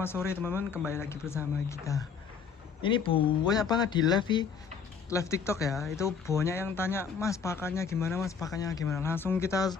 selamat sore teman-teman, kembali lagi bersama kita. Ini banyak banget di live TikTok ya. Itu banyak yang tanya, "Mas, pakannya gimana, Mas? Pakannya gimana?" Langsung kita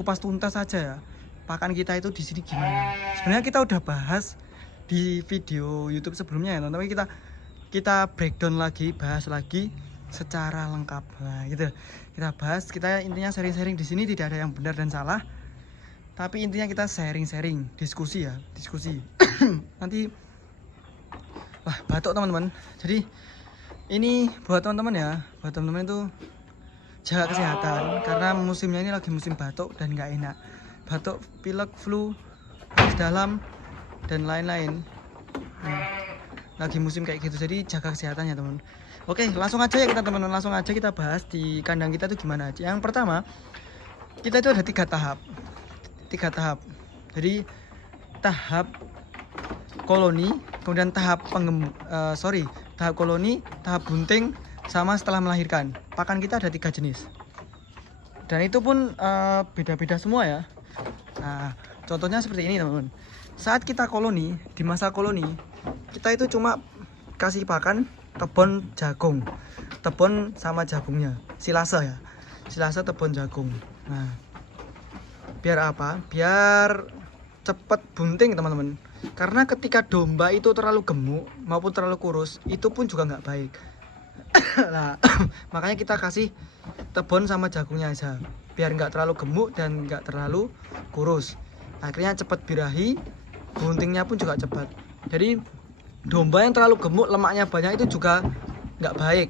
kupas tuntas aja ya. Pakan kita itu di sini gimana? Sebenarnya kita udah bahas di video YouTube sebelumnya ya, tapi kita breakdown lagi, bahas lagi secara lengkap. Nah, gitu. Kita bahas, kita intinya sharing-sharing di sini, tidak ada yang benar dan salah. Tapi intinya kita sharing-sharing, diskusi ya, diskusi. Nanti wah, batuk teman-teman. Jadi ini buat teman-teman ya, buat teman-teman itu jaga kesehatan karena musimnya ini lagi musim batuk dan nggak enak. Batuk, pilek, flu, nafas dalam dan lain-lain. Lagi musim kayak gitu, jadi jaga kesehatan ya teman. Oke, langsung aja ya kita teman-teman, langsung aja kita bahas di kandang kita tuh gimana aja. Yang pertama, kita itu ada tiga tahap. Jadi tahap koloni, kemudian tahap tahap koloni, tahap bunting, sama setelah melahirkan. Pakan kita ada 3 jenis. Dan itu pun beda-beda semua ya. Nah, contohnya seperti ini teman-teman. Saat kita koloni, di masa koloni, kita itu cuma kasih pakan tebon jagung. Tebon sama jagungnya, silase ya. Silase, tebon, jagung. Nah, biar apa? Biar cepat bunting teman-teman. Karena ketika domba itu terlalu gemuk maupun terlalu kurus, itu pun juga nggak baik. Nah, makanya kita kasih tebon sama jagungnya aja, biar nggak terlalu gemuk dan nggak terlalu kurus. Akhirnya cepat birahi, buntingnya pun juga cepat. Jadi domba yang terlalu gemuk, lemaknya banyak itu juga nggak baik.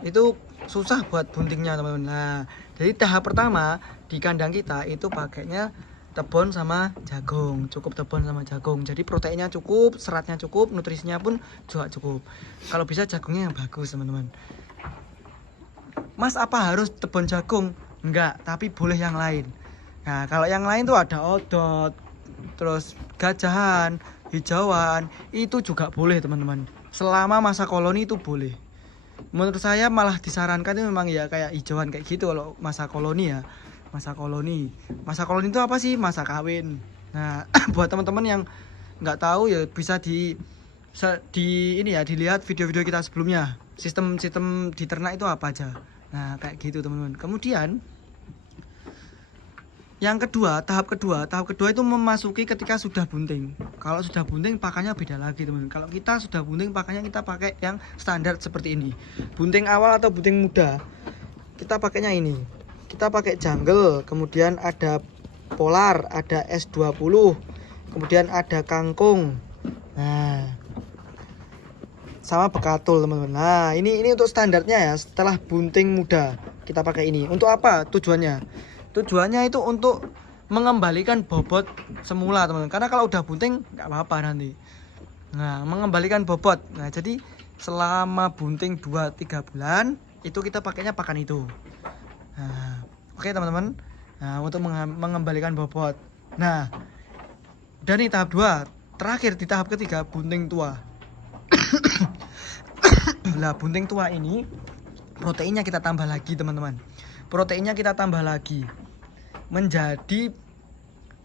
Itu susah buat buntingnya teman-teman. Nah, jadi tahap pertama di kandang kita itu pakainya tebon sama jagung, cukup tebon sama jagung. Jadi proteinnya cukup, seratnya cukup, nutrisinya pun juga cukup. Kalau bisa jagungnya yang bagus teman-teman. Mas, apa harus tebon jagung? Enggak, tapi boleh yang lain. Nah, kalau yang lain tuh ada odot, terus gajahan, hijauan, itu juga boleh teman-teman. Selama masa koloni itu boleh. Menurut saya malah disarankan itu memang ya kayak hijauan kayak gitu kalau masa koloni ya. Masa koloni itu apa sih? Masa kawin. Nah, buat teman-teman yang nggak tahu ya bisa di ini ya, dilihat video-video kita sebelumnya, sistem di ternak itu apa aja. Nah, kayak gitu teman-teman. Kemudian yang kedua, tahap kedua itu memasuki ketika sudah bunting. Kalau sudah bunting pakannya beda lagi teman-teman. Kalau kita sudah bunting pakannya kita pakai yang standar seperti ini. Bunting awal atau bunting muda, kita pakainya ini. Kita pakai jungle, kemudian ada polar, ada S20, kemudian ada kangkung. Nah, sama bekatul teman-teman. Nah, ini untuk standarnya ya. Setelah bunting muda kita pakai ini. Untuk apa tujuannya? Tujuannya itu untuk mengembalikan bobot semula teman-teman. Karena kalau udah bunting nggak apa-apa nanti. Nah, mengembalikan bobot. Nah, jadi selama bunting 2-3 bulan itu kita pakainya pakan itu. Nah, oke teman-teman. Nah, untuk mengembalikan bobot. Nah, udah nih tahap 2. Terakhir di tahap ketiga, bunting tua. Nah, bunting tua ini proteinnya kita tambah lagi teman-teman. Proteinnya kita tambah lagi menjadi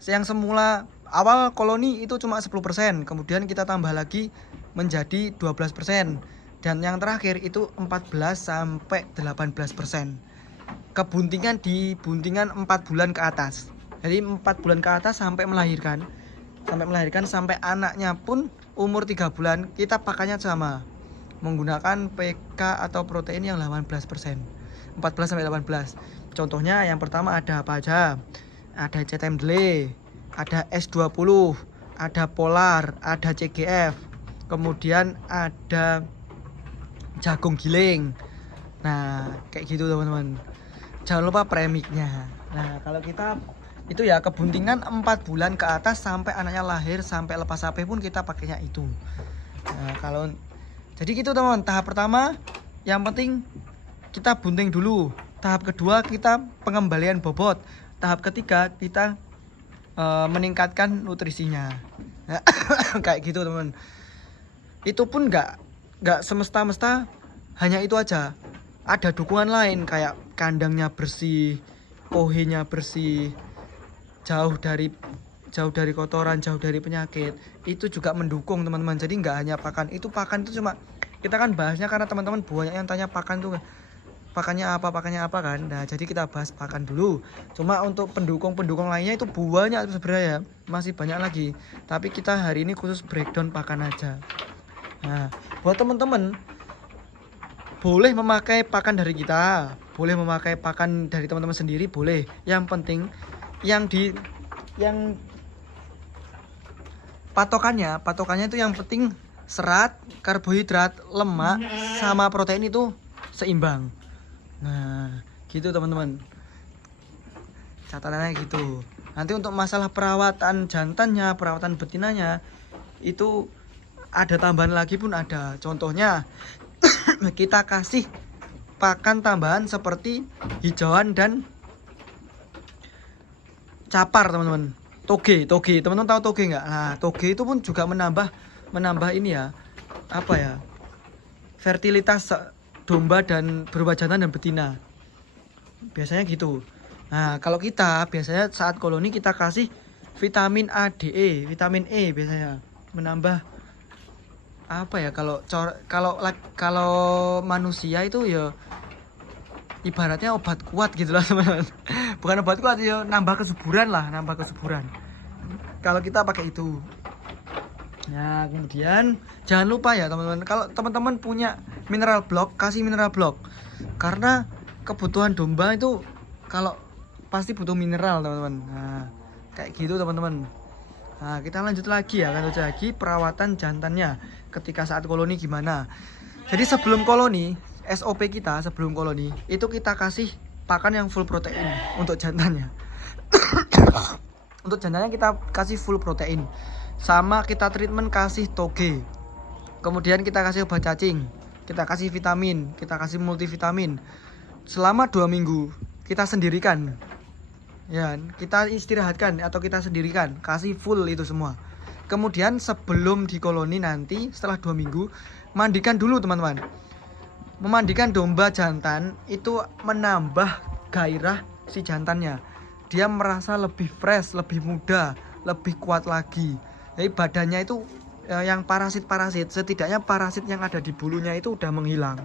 yang semula awal koloni itu cuma 10%, kemudian kita tambah lagi menjadi 12%, dan yang terakhir itu 14 sampai 18%. Kebuntingan di buntingan 4 bulan ke atas. Jadi 4 bulan ke atas sampai melahirkan. Sampai anaknya pun umur 3 bulan kita pakannya sama. Menggunakan PK atau protein yang 18%. 14 sampai 18. Contohnya yang pertama ada apa aja? Ada CTMDLE, ada S20, ada Polar, ada CGF. Kemudian ada jagung giling. Nah, kayak gitu teman-teman. Jangan lupa premiknya. Nah, kalau kita itu ya kebuntingan 4 bulan ke atas sampai anaknya lahir, sampai lepas sapi pun kita pakainya itu. Nah, kalau jadi gitu teman-teman. Tahap pertama yang penting kita bunting dulu. Tahap kedua kita pengembalian bobot. Tahap ketiga kita meningkatkan nutrisinya. Nah, kayak gitu teman. Itu pun nggak semesta-mesta hanya itu aja. Ada dukungan lain kayak kandangnya bersih, kohenya bersih, jauh dari jauh dari kotoran, jauh dari penyakit. Itu juga mendukung teman-teman. Jadi nggak hanya pakan, itu cuma kita kan bahasnya karena teman-teman banyak yang tanya pakan tuh pakannya apa kan. Nah jadi kita bahas pakan dulu. Cuma untuk pendukung lainnya itu banyak sebenarnya, masih banyak lagi, tapi kita hari ini khusus breakdown pakan aja. Nah buat teman-teman, boleh memakai pakan dari kita, boleh memakai pakan dari teman-teman sendiri, boleh. Yang penting yang patokannya itu yang penting serat, karbohidrat, lemak sama protein itu seimbang. Nah gitu teman-teman, catatannya gitu. Nanti untuk masalah perawatan jantannya, perawatan betinanya itu ada tambahan lagi pun ada. Contohnya kita kasih pakan tambahan seperti hijauan dan capar teman-teman. Toge, teman-teman tahu toge nggak? Nah toge itu pun juga menambah ini ya, apa ya, fertilitas domba dan berupa jantan dan betina, biasanya gitu. Nah kalau kita biasanya saat koloni kita kasih vitamin A, D, E, vitamin E biasanya menambah apa ya, kalau manusia itu ya ibaratnya obat kuat gitu lah teman-teman. Bukan obat kuat ya, nambah kesuburan. Kalau kita pakai itu. Nah kemudian jangan lupa ya teman-teman, kalau teman-teman punya mineral block, kasih mineral block. Karena kebutuhan domba itu kalau pasti butuh mineral teman-teman. Nah kayak gitu teman-teman. Nah kita lanjut lagi perawatan jantannya ketika saat koloni gimana. Jadi sebelum koloni, SOP kita sebelum koloni itu kita kasih pakan yang full protein untuk jantannya. Untuk jantannya kita kasih full protein, sama kita treatment kasih toge. Kemudian kita kasih obat cacing, kita kasih vitamin, kita kasih multivitamin. Selama 2 minggu kita sendirikan, ya kita istirahatkan atau kita sendirikan, kasih full itu semua. Kemudian sebelum di koloni nanti setelah 2 minggu mandikan dulu teman-teman. Memandikan domba jantan itu menambah gairah si jantannya. Dia merasa lebih fresh, lebih muda, lebih kuat lagi. Jadi badannya itu yang parasit, setidaknya parasit yang ada di bulunya itu udah menghilang.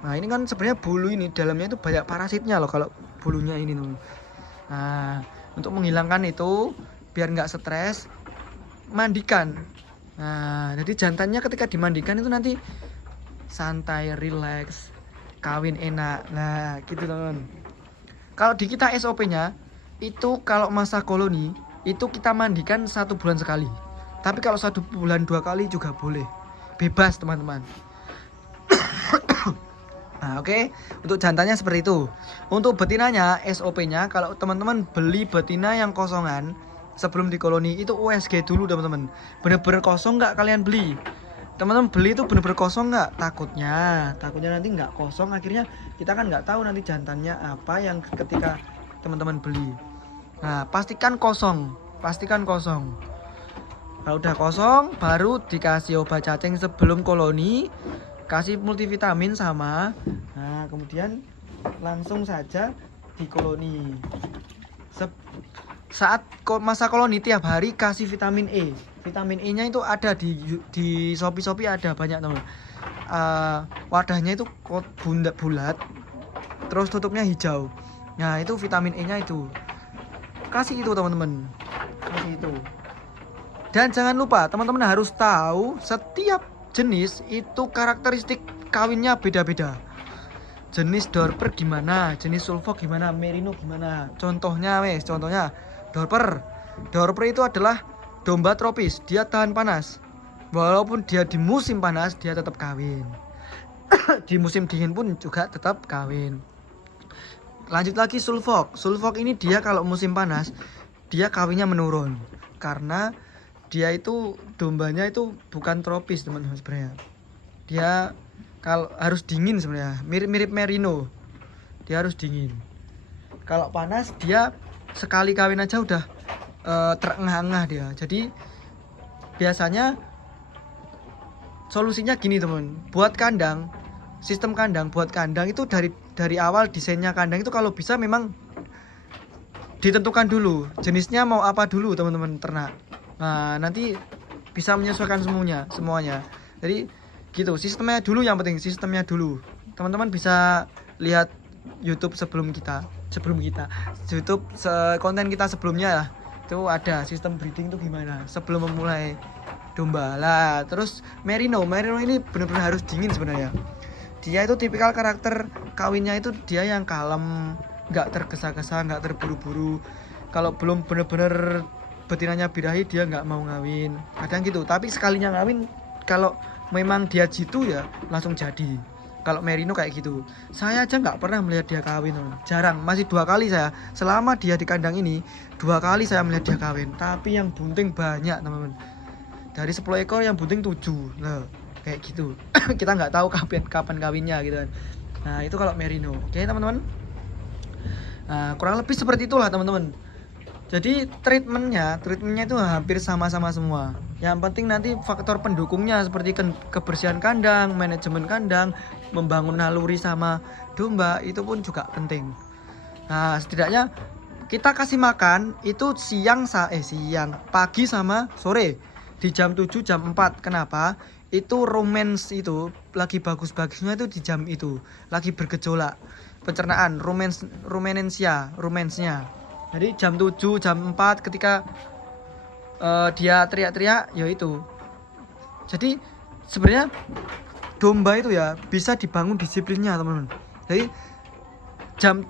Nah ini kan sebenarnya bulu ini dalamnya itu banyak parasitnya loh kalau bulunya ini tuh. Nah untuk menghilangkan itu biar nggak stres, mandikan. Nah jadi jantannya ketika dimandikan itu nanti santai, relax, kawin enak. Nah gitu teman. Kalau di kita SOP-nya itu kalau masa koloni itu kita mandikan 1 bulan sekali. Tapi kalau 1 bulan 2 kali juga boleh, bebas teman-teman. Nah oke, untuk jantannya seperti itu. Untuk betinanya SOP-nya kalau teman-teman beli betina yang kosongan sebelum di koloni itu USG dulu teman-teman. Bener-bener kosong nggak kalian beli. Teman-teman beli itu bener-bener kosong nggak, takutnya nanti nggak kosong, akhirnya kita kan nggak tahu nanti jantannya apa yang ketika teman-teman beli. Nah pastikan kosong. Kalau udah kosong baru dikasih obat cacing sebelum koloni, kasih multivitamin sama. Nah kemudian langsung saja di koloni. Saat masa koloni tiap hari kasih vitamin E. Vitamin E nya itu ada di Shopee ada banyak teman. Wadahnya itu bulat, terus tutupnya hijau. Nah itu vitamin E nya itu, kasih itu teman-teman, kasih itu. Dan jangan lupa teman-teman harus tahu setiap jenis itu karakteristik kawinnya beda-beda. Jenis Dorper gimana, jenis Sulfok gimana, Merino gimana. Contohnya Dorper itu adalah domba tropis, dia tahan panas. Walaupun dia di musim panas dia tetap kawin. Di musim dingin pun juga tetap kawin. Lanjut lagi Sulfok ini dia kalau musim panas dia kawinnya menurun karena dia itu dombanya itu bukan tropis teman-teman sebenarnya. Dia kalau harus dingin sebenarnya, mirip Merino. Dia harus dingin. Kalau panas dia sekali kawin aja udah terengah-engah dia. Jadi biasanya solusinya gini teman, sistem kandang buat kandang itu dari awal desainnya kandang itu kalau bisa memang ditentukan dulu jenisnya mau apa dulu teman-teman ternak. Nah nanti bisa menyesuaikan semuanya. Jadi gitu sistemnya dulu, yang penting sistemnya dulu. Teman-teman bisa lihat YouTube YouTube konten kita sebelumnya lah, itu ada sistem breeding tuh gimana sebelum memulai domba lah. Terus merino ini benar-benar harus dingin sebenarnya. Dia itu tipikal karakter kawinnya itu dia yang kalem, nggak tergesa-gesa, nggak terburu-buru. Kalau belum bener-bener betinanya birahi dia nggak mau ngawin, kadang gitu. Tapi sekalinya ngawin kalau memang dia jitu ya langsung jadi. Kalau merino kayak gitu, saya aja nggak pernah melihat dia kawin, jarang. Masih 2 kali saya selama dia di kandang ini, 2 kali saya melihat dia kawin. Tapi yang bunting banyak teman-teman, dari 10 ekor yang bunting 7 loh, kayak gitu. Kita nggak tahu kapan kawinnya gitu kan. Nah itu kalau merino. Oke teman-teman, nah, kurang lebih seperti itulah teman-teman. Jadi treatmentnya itu hampir sama-sama semua. Yang penting nanti faktor pendukungnya seperti kebersihan kandang, manajemen kandang, membangun naluri sama domba itu pun juga penting. Nah setidaknya kita kasih makan itu siang, pagi sama sore di jam 7 jam 4. Kenapa? Itu romance itu lagi bagus-bagusnya itu di jam itu, lagi bergejolak pencernaan, romansnya. Jadi jam 7 jam 4 ketika dia teriak-teriak ya itu. Jadi sebenarnya domba itu ya bisa dibangun disiplinnya teman-teman. Jadi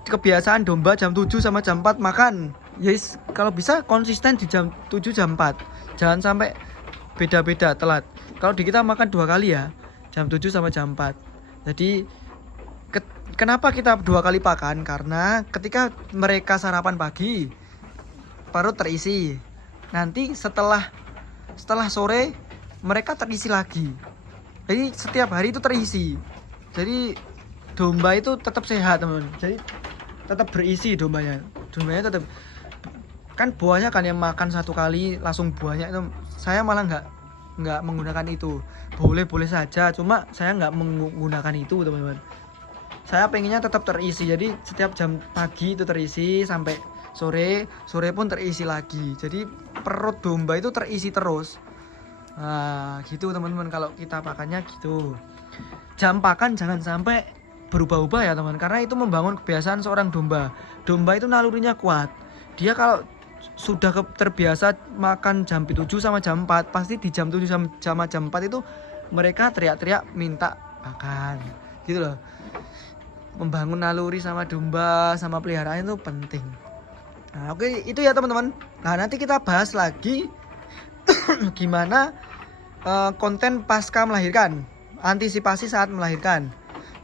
kebiasaan domba jam 7 sama jam 4 makan. Yes, kalau bisa konsisten di jam 7 jam 4. Jangan sampai beda-beda telat. Kalau di kita makan 2 kali ya, jam 7 sama jam 4. Jadi kenapa kita 2 kali pakan? Karena ketika mereka sarapan pagi perut terisi. Nanti setelah sore mereka terisi lagi. Jadi setiap hari itu terisi. Jadi domba itu tetap sehat teman. Jadi tetap berisi dombanya. Dombanya tetap, kan buahnya kan yang makan 1 kali langsung buahnya itu. Saya malah nggak menggunakan itu. Boleh saja, cuma saya nggak menggunakan itu teman-teman. Saya pengennya tetap terisi. Jadi setiap jam pagi itu terisi sampai sore pun terisi lagi. Jadi perut domba itu terisi terus. Nah gitu teman-teman, kalau kita pakannya gitu. Jam pakan jangan sampai berubah-ubah ya teman, karena itu membangun kebiasaan seorang domba. Domba itu nalurinya kuat. Dia kalau sudah terbiasa makan jam 7 sama jam 4, pasti di jam 7 sama jam 4 itu mereka teriak-teriak minta makan gitu loh. Membangun naluri sama domba sama peliharaan itu penting. Nah oke, itu ya teman-teman. Nah nanti kita bahas lagi gimana konten pasca melahirkan, antisipasi saat melahirkan.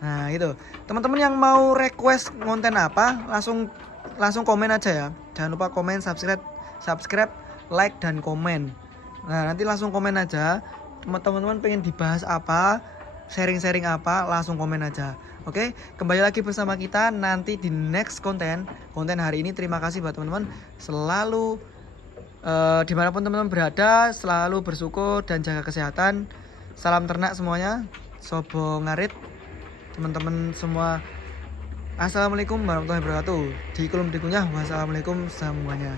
Nah itu teman-teman yang mau request konten apa langsung komen aja ya. Jangan lupa komen, subscribe, like dan komen. Nah nanti langsung komen aja, teman-teman pengen dibahas apa, sharing apa, langsung komen aja. Oke, kembali lagi bersama kita nanti di next konten hari ini. Terima kasih buat teman-teman, selalu dimanapun teman-teman berada, selalu bersyukur dan jaga kesehatan. Salam ternak semuanya, sobo ngarit teman-teman semua. Assalamualaikum warahmatullahi wabarakatuh. Di kolom dikunyah, wassalamualaikum semuanya.